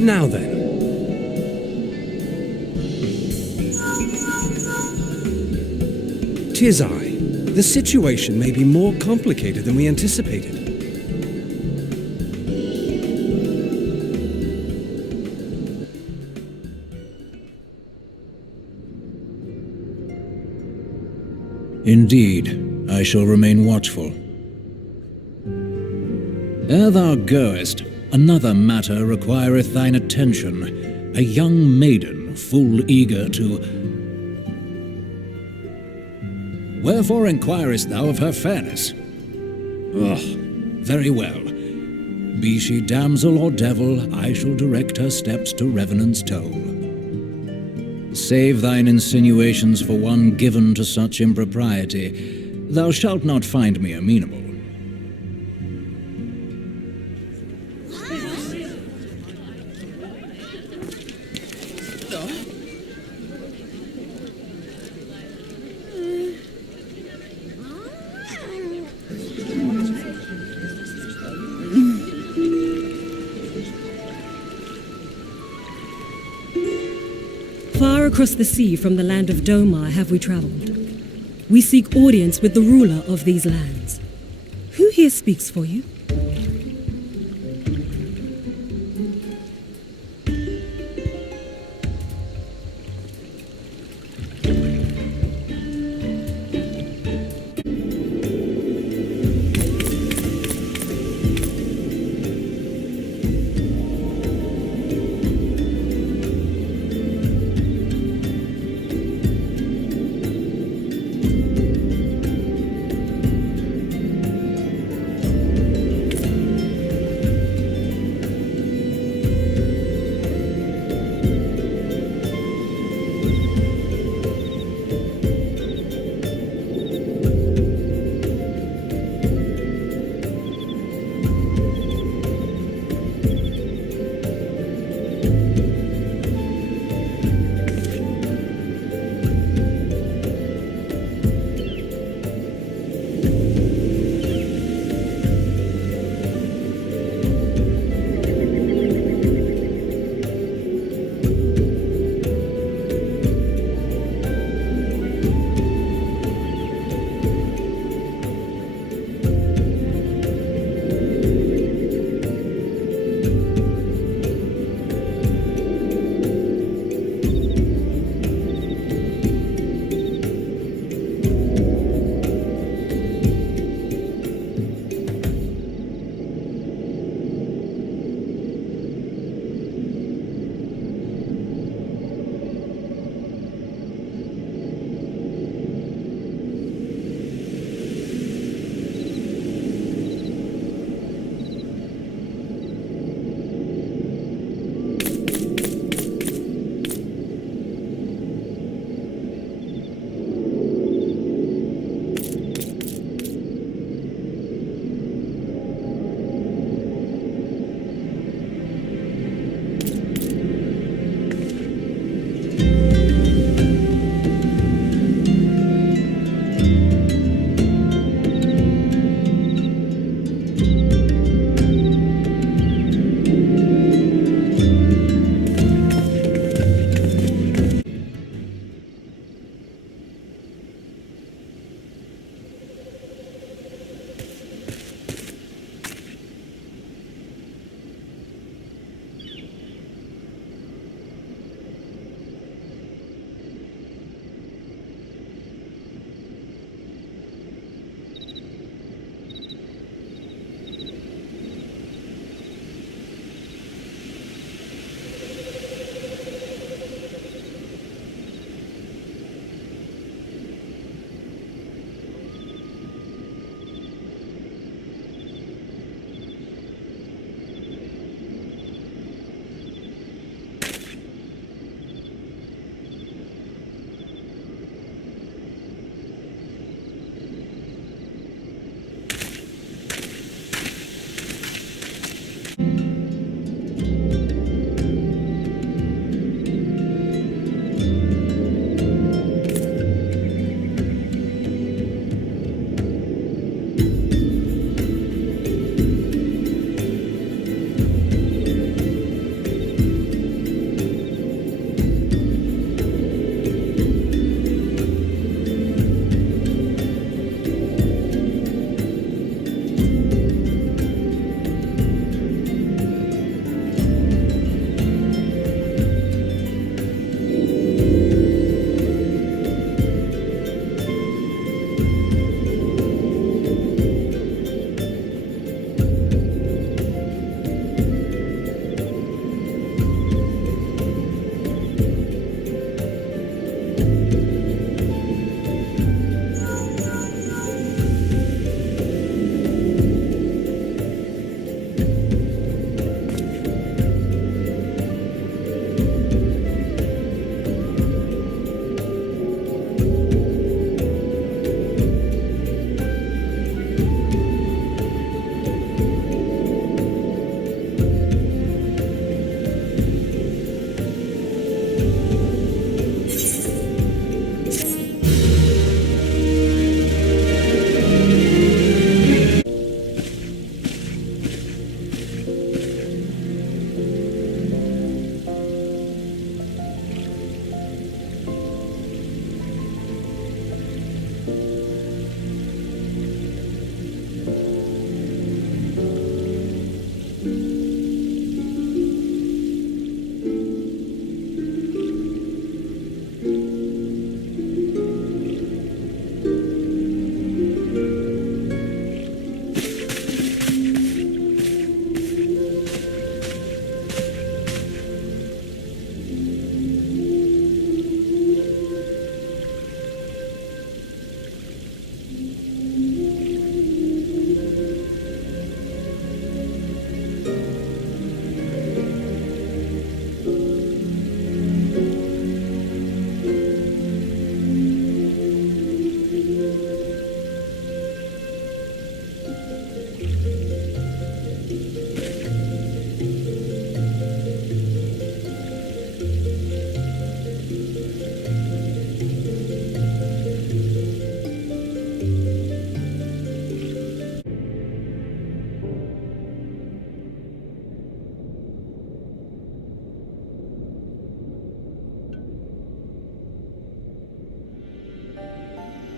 Now then. Tis I. The situation may be more complicated than we anticipated. Indeed, I shall remain watchful. Ere thou goest, another matter requireth thine attention. A young maiden, full eager to... Wherefore inquirest thou of her fairness? Very well. Be she damsel or devil, I shall direct her steps to Revenant's toll. Save thine insinuations for one given to such impropriety. Thou shalt not find me amenable. Far across the sea from the land of Domar have we traveled. We seek audience with the ruler of these lands. Who here speaks for you?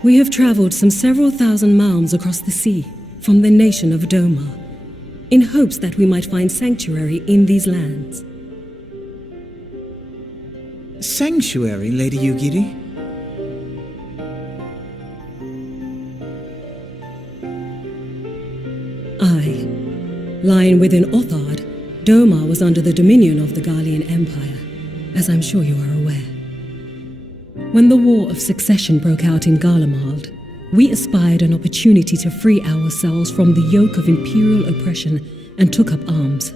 We have traveled some several thousand miles across the sea from the nation of Doma, in hopes that we might find sanctuary in these lands. Sanctuary, Lady Yugiri? Aye. Lying within Othard, Doma was under the dominion of the Garlean Empire, as I'm sure you are aware. When the War of Succession broke out in Garlemald, we espied an opportunity to free ourselves from the yoke of imperial oppression and took up arms.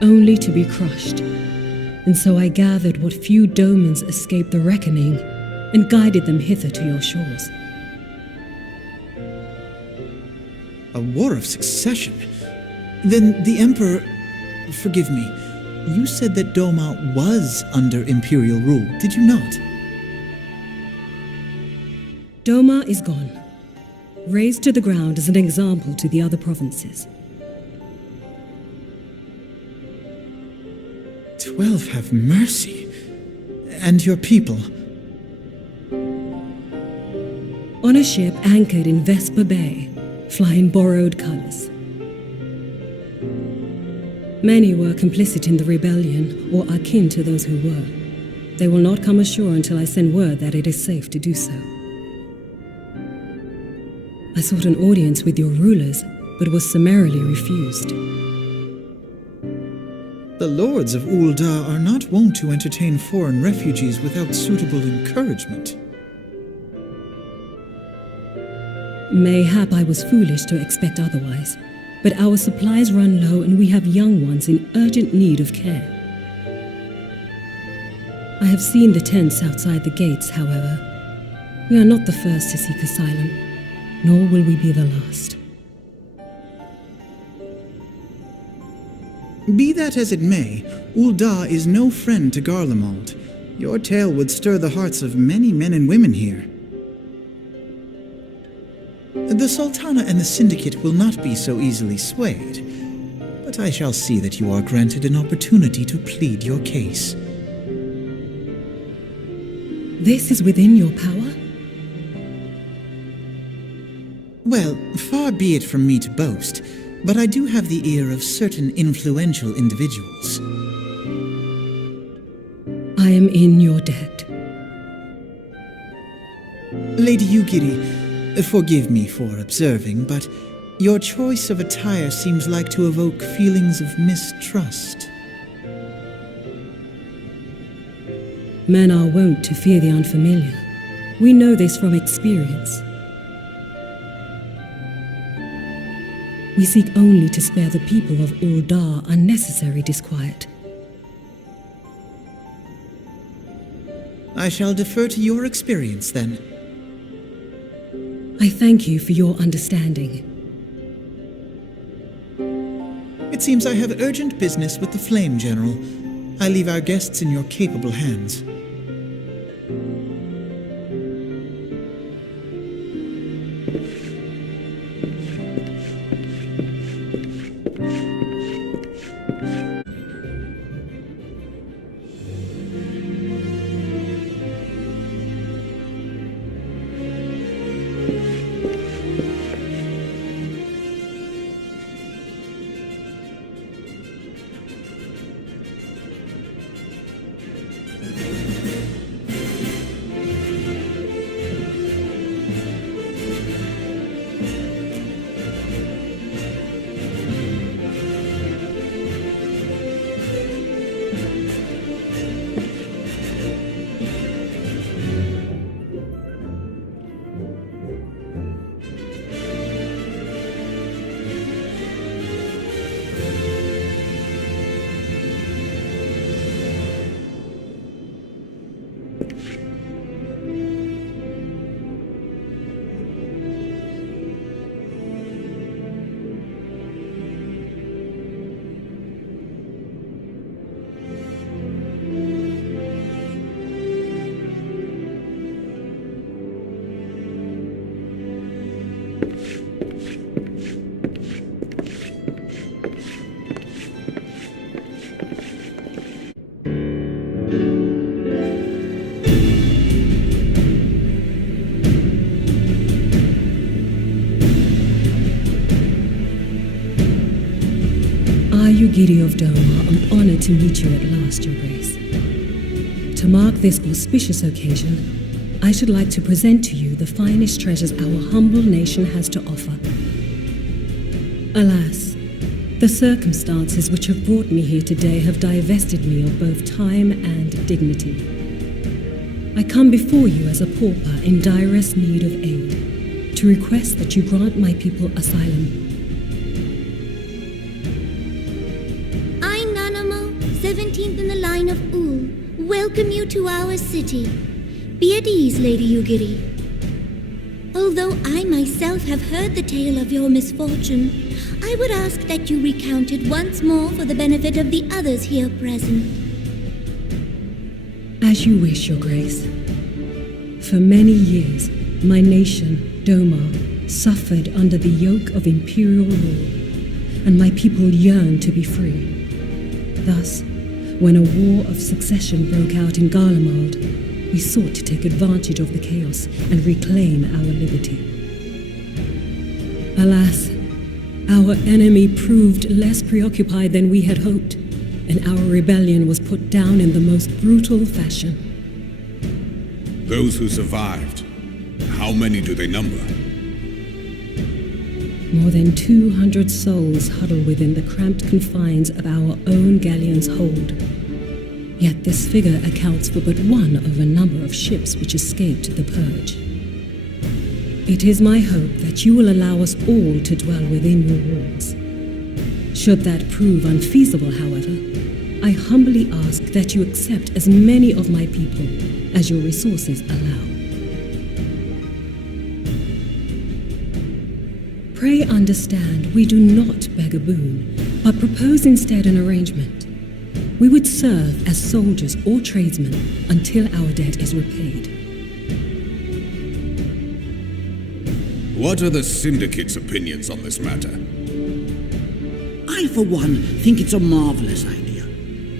Only to be crushed. And so I gathered what few Domans escaped the reckoning and guided them hither to your shores. A war of succession? Then the Emperor... Forgive me. You said that Doma was under Imperial rule, did you not? Doma is gone. Razed to the ground as an example to the other provinces. 12 have mercy. And your people? On a ship anchored in Vesper Bay, flying borrowed colors. Many were complicit in the rebellion, or akin to those who were. They will not come ashore until I send word that it is safe to do so. I sought an audience with your rulers, but was summarily refused. The lords of Ul'dah are not wont to entertain foreign refugees without suitable encouragement. Mayhap I was foolish to expect otherwise, but our supplies run low and we have young ones in urgent need of care. I have seen the tents outside the gates, however. We are not the first to seek asylum, nor will we be the last. Be that as it may, Ul'dah is no friend to Garlemald. Your tale would stir the hearts of many men and women here. The Sultana and the Syndicate will not be so easily swayed, but I shall see that you are granted an opportunity to plead your case. This is within your power? Well, far be it from me to boast, but I do have the ear of certain influential individuals. I am in your debt. Lady Yugiri, forgive me for observing, but your choice of attire seems like to evoke feelings of mistrust. Men are wont to fear the unfamiliar. We know this from experience. We seek only to spare the people of Ul'dah unnecessary disquiet. I shall defer to your experience, then. I thank you for your understanding. It seems I have urgent business with the Flame General. I leave our guests in your capable hands. Yugiri of Doma, I'm honored to meet you at last, Your Grace. To mark this auspicious occasion, I should like to present to you the finest treasures our humble nation has to offer. Alas, the circumstances which have brought me here today have divested me of both time and dignity. I come before you as a pauper in direst need of aid, to request that you grant my people asylum. I, Nanamo, 17th in the line of Ul, welcome you to our city. Be at ease, Lady Yugiri. Although I myself have heard the tale of your misfortune, I would ask that you recount it once more for the benefit of the others here present. As you wish, Your Grace. For many years, my nation, Doma, suffered under the yoke of imperial rule, and my people yearned to be free. Thus, when a war of succession broke out in Garlemald, we sought to take advantage of the chaos and reclaim our liberty. Alas, our enemy proved less preoccupied than we had hoped, and our rebellion was put down in the most brutal fashion. Those who survived, how many do they number? More than 200 souls huddle within the cramped confines of our own galleon's hold. Yet this figure accounts for but one of a number of ships which escaped the purge. It is my hope that you will allow us all to dwell within your walls. Should that prove unfeasible, however, I humbly ask that you accept as many of my people as your resources allow. Pray understand, we do not beg a boon, but propose instead an arrangement. We would serve as soldiers or tradesmen until our debt is repaid. What are the Syndicate's opinions on this matter? I, for one, think it's a marvelous idea.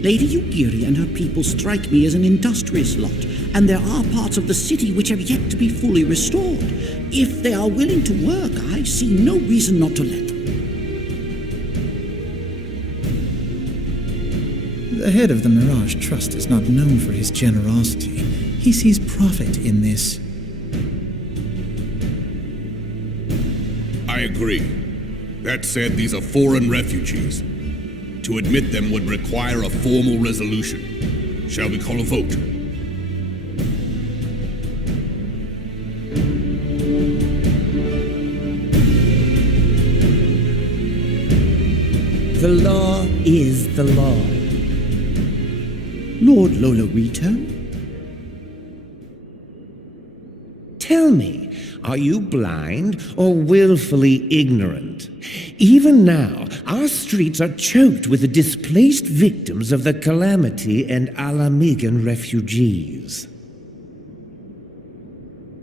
Lady Yugiri and her people strike me as an industrious lot, and there are parts of the city which have yet to be fully restored. If they are willing to work, I see no reason not to let them. The head of the Mirage Trust is not known for his generosity. He sees profit in this. I agree. That said, these are foreign refugees. To admit them would require a formal resolution. Shall we call a vote? The law is the law. Lord Lolorito? Tell me, are you blind or willfully ignorant? Even now, our streets are choked with the displaced victims of the Calamity and Alamigan refugees.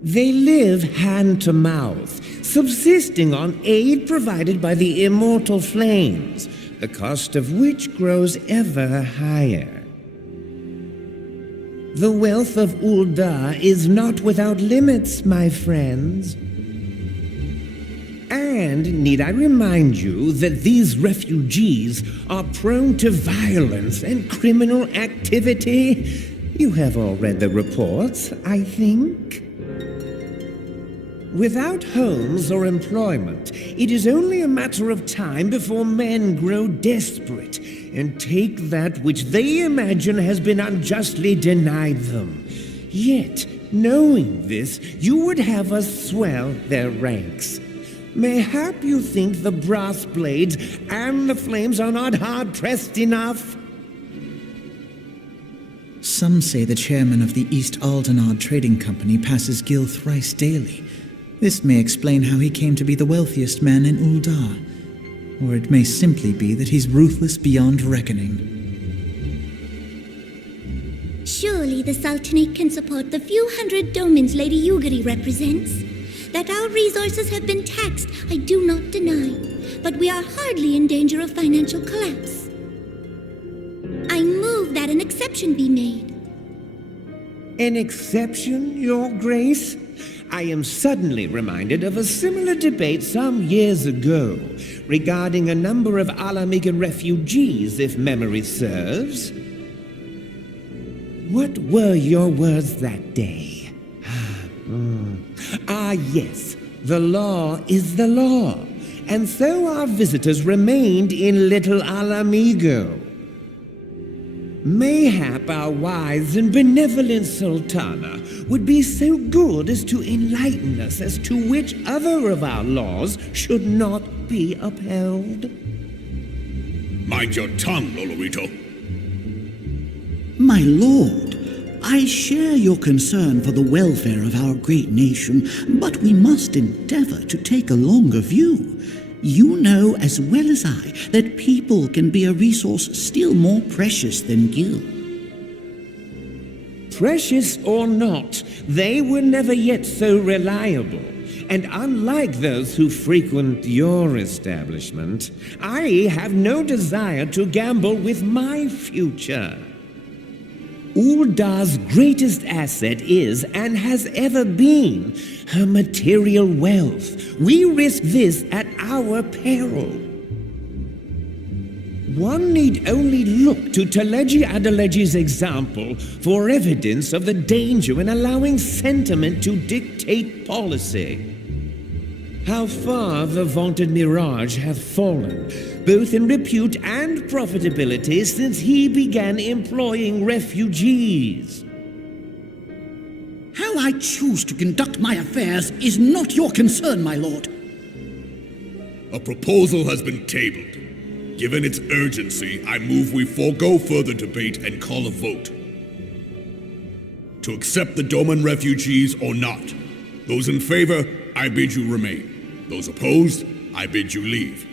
They live hand to mouth, subsisting on aid provided by the immortal flames, the cost of which grows ever higher. The wealth of Ul'dah is not without limits, my friends. And need I remind you that these refugees are prone to violence and criminal activity? You have all read the reports, I think. Without homes or employment, it is only a matter of time before men grow desperate and take that which they imagine has been unjustly denied them. Yet, knowing this, you would have us swell their ranks. Mayhap you think the brass blades and the flames are not hard-pressed enough? Some say the chairman of the East Aldenard Trading Company passes Gil thrice daily. This may explain how he came to be the wealthiest man in Ul'dah. Or it may simply be that he's ruthless beyond reckoning. Surely the Sultanate can support the few hundred Domans Lady Yugiri represents. That our resources have been taxed, I do not deny, but we are hardly in danger of financial collapse. I move that an exception be made. An exception, Your Grace? I am suddenly reminded of a similar debate some years ago regarding a number of Alamigan refugees, if memory serves. What were your words that day? Yes, the law is the law, and so our visitors remained in Little Alamigo. Mayhap our wise and benevolent Sultana would be so good as to enlighten us as to which other of our laws should not be upheld. Mind your tongue, Lolorito. My lord, I share your concern for the welfare of our great nation, but we must endeavor to take a longer view. You know as well as I that people can be a resource still more precious than gil. Precious or not, they were never yet so reliable. And unlike those who frequent your establishment, I have no desire to gamble with my future. Uldar's greatest asset is, and has ever been, her material wealth. We risk this at our peril. One need only look to Teleji Adeleji's example for evidence of the danger in allowing sentiment to dictate policy. How far the vaunted Mirage hath fallen, both in repute and profitability, since he began employing refugees. How I choose to conduct my affairs is not your concern, my lord. A proposal has been tabled. Given its urgency, I move we forego further debate and call a vote. To accept the Doman refugees or not. Those in favor, I bid you remain. Those opposed, I bid you leave.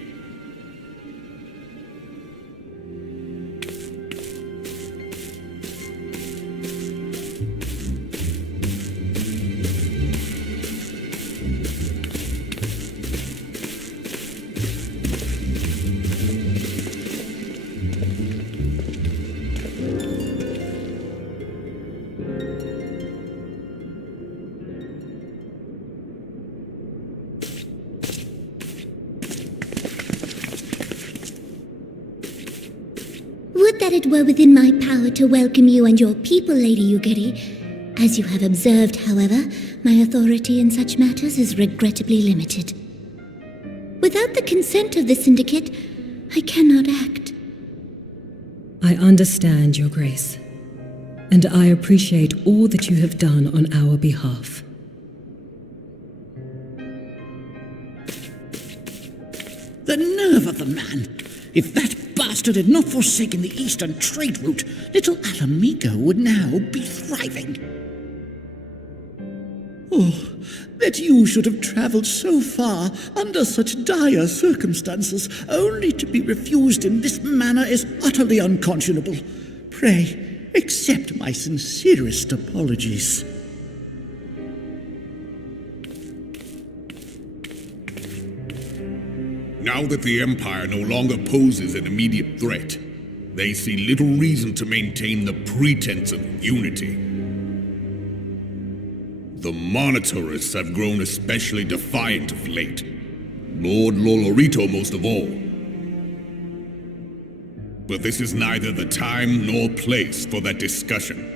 Would that it were within my power to welcome you and your people, Lady Yugiri. As you have observed, however, my authority in such matters is regrettably limited. Without the consent of the Syndicate, I cannot act. I understand, Your Grace, and I appreciate all that you have done on our behalf. The nerve of the man! If that bastard had not forsaken the eastern trade route, Little Alamigo would now be thriving. Oh, that you should have traveled so far under such dire circumstances, only to be refused in this manner is utterly unconscionable. Pray, accept my sincerest apologies. Now that the Empire no longer poses an immediate threat, they see little reason to maintain the pretense of unity. The Monitorists have grown especially defiant of late, Lord Lolorito most of all. But this is neither the time nor place for that discussion.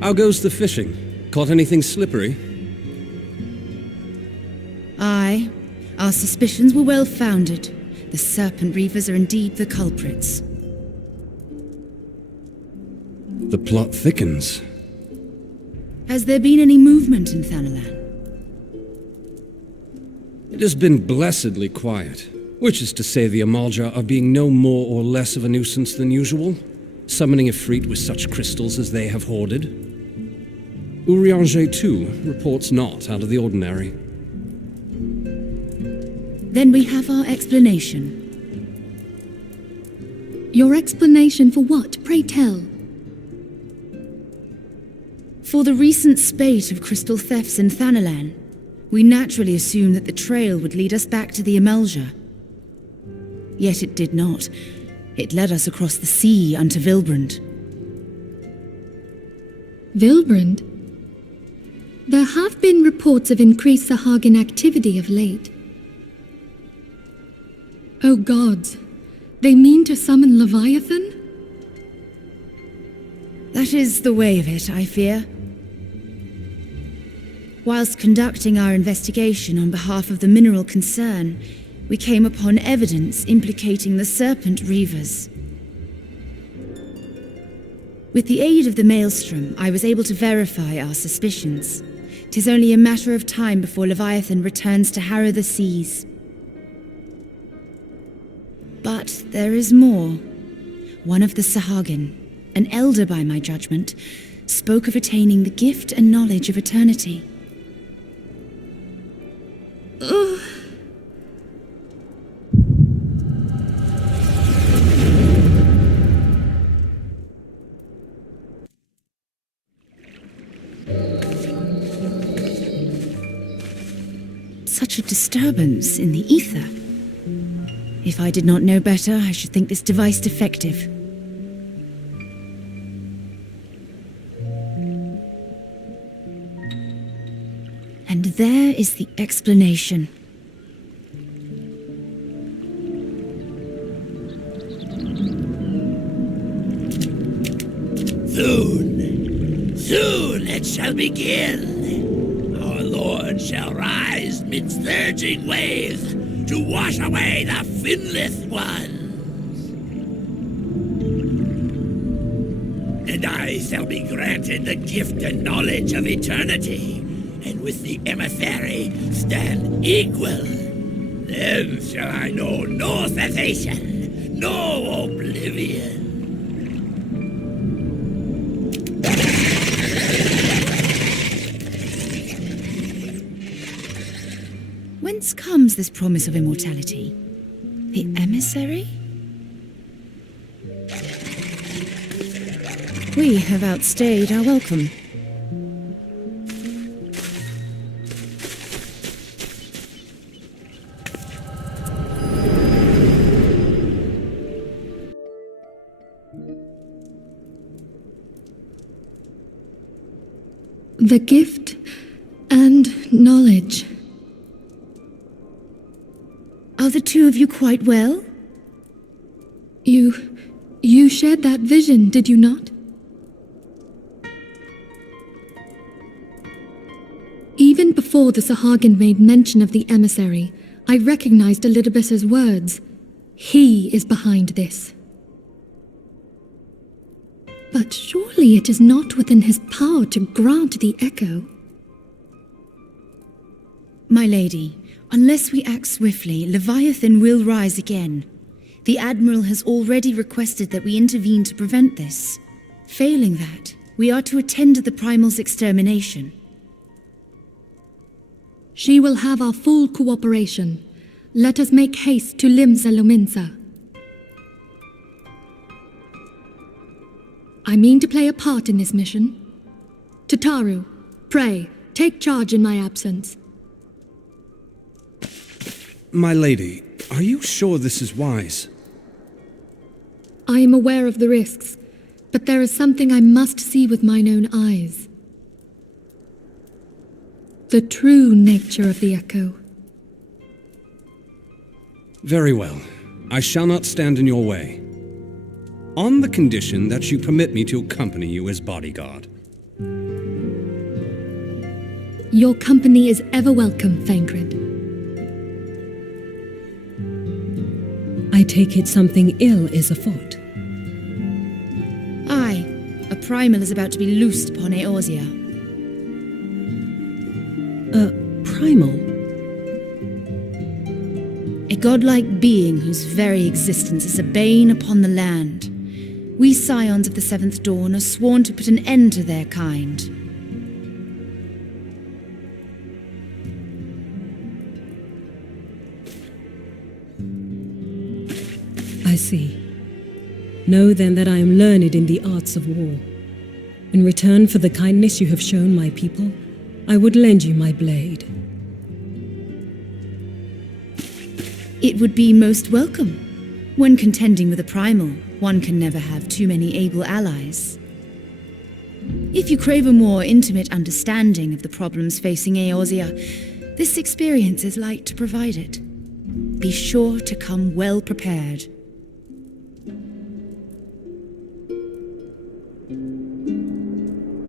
How goes the fishing? Caught anything slippery? Aye. Our suspicions were well founded. The Serpent Reavers are indeed the culprits. The plot thickens. Has there been any movement in Thanalan? It has been blessedly quiet, which is to say the Amalja are being no more or less of a nuisance than usual, summoning Ifrit with such crystals as they have hoarded. Urianger, too, reports not out of the ordinary. Then we have our explanation. Your explanation for what, pray tell? For the recent spate of crystal thefts in Thanalan, we naturally assumed that the trail would lead us back to the Amalja. Yet it did not. It led us across the sea unto Vilbrand. Vilbrand? There have been reports of increased Sahagin activity of late. Oh gods, they mean to summon Leviathan? That is the way of it, I fear. Whilst conducting our investigation on behalf of the mineral concern, we came upon evidence implicating the Serpent Reavers. With the aid of the Maelstrom, I was able to verify our suspicions. 'Tis only a matter of time before Leviathan returns to harrow the seas. But there is more. One of the Sahagin, an elder by my judgment, spoke of attaining the gift and knowledge of eternity. Ugh. Such a disturbance in the ether. If I did not know better, I should think this device defective. And there is the explanation. Soon it shall begin. Our Lord shall rise midst surging waves to wash away the finless ones. And I shall be granted the gift and knowledge of eternity, and with the emissary stand equal. Then shall I know no cessation, no oblivion. Whence comes this promise of immortality? The emissary? We have outstayed our welcome. The gift and knowledge. Are the two of you quite well? You shared that vision, did you not? Even before the Sahagin made mention of the emissary, I recognized Elidibus's words. He is behind this. But surely it is not within his power to grant the echo. My lady, unless we act swiftly, Leviathan will rise again. The Admiral has already requested that we intervene to prevent this. Failing that, we are to attend to the Primal's extermination. She will have our full cooperation. Let us make haste to Limsa Luminsa. I mean to play a part in this mission. Tataru, pray, take charge in my absence. My lady, are you sure this is wise? I am aware of the risks, but there is something I must see with mine own eyes. The true nature of the echo. Very well. I shall not stand in your way. On the condition that you permit me to accompany you as bodyguard. Your company is ever welcome, Thancred. I take it something ill is afoot. Aye, a Primal is about to be loosed upon Eorzea. A primal? A godlike being whose very existence is a bane upon the land. We scions of the Seventh Dawn are sworn to put an end to their kind. I see. Know then that I am learned in the arts of war. In return for the kindness you have shown my people, I would lend you my blade. It would be most welcome. When contending with a Primal, one can never have too many able allies. If you crave a more intimate understanding of the problems facing Eorzea, this experience is like to provide it. Be sure to come well prepared.